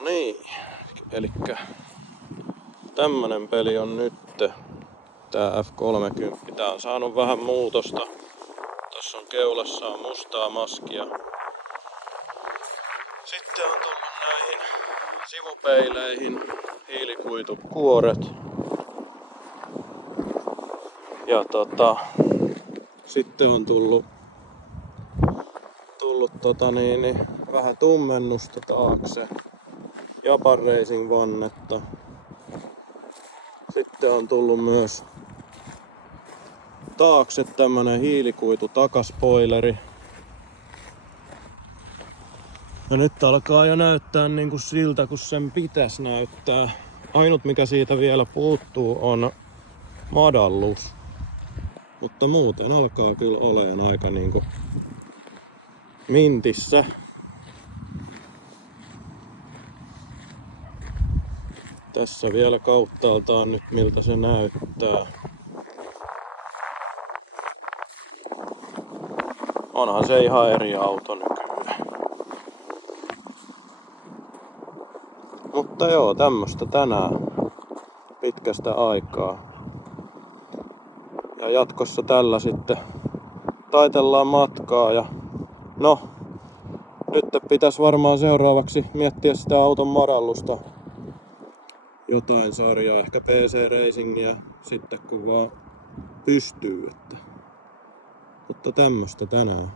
No niin, elikkä tämmönen peli on nyt tää F30. Tää on saanut vähän muutosta. Tässä on keulassaan mustaa maskia. Sitten on tullut näihin sivupeileihin hiilikuitukuoret. Ja sitten on tullut vähän tummennusta taakse. Japan Racing vannetta. Sitten on tullut myös taakse tämmönen hiilikuitu takaspoileri. Ja nyt alkaa jo näyttää niinku siltä, kun sen pitäisi näyttää. Ainut mikä siitä vielä puuttuu on madallus. Mutta muuten alkaa kyllä oleen aika niinku mintissä. Tässä vielä kauttaaltaan nyt miltä se näyttää. Onhan se ihan eri auto nykyään. Mutta joo, tämmöstä tänään pitkästä aikaa. Ja jatkossa tällä sitten taitellaan matkaa ja no, nyt pitäisi varmaan seuraavaksi miettiä sitä auton madallusta. Jotain sarjaa, ehkä PC Racingia sitten kun vaan pystyy. Mutta tämmöstä tänään.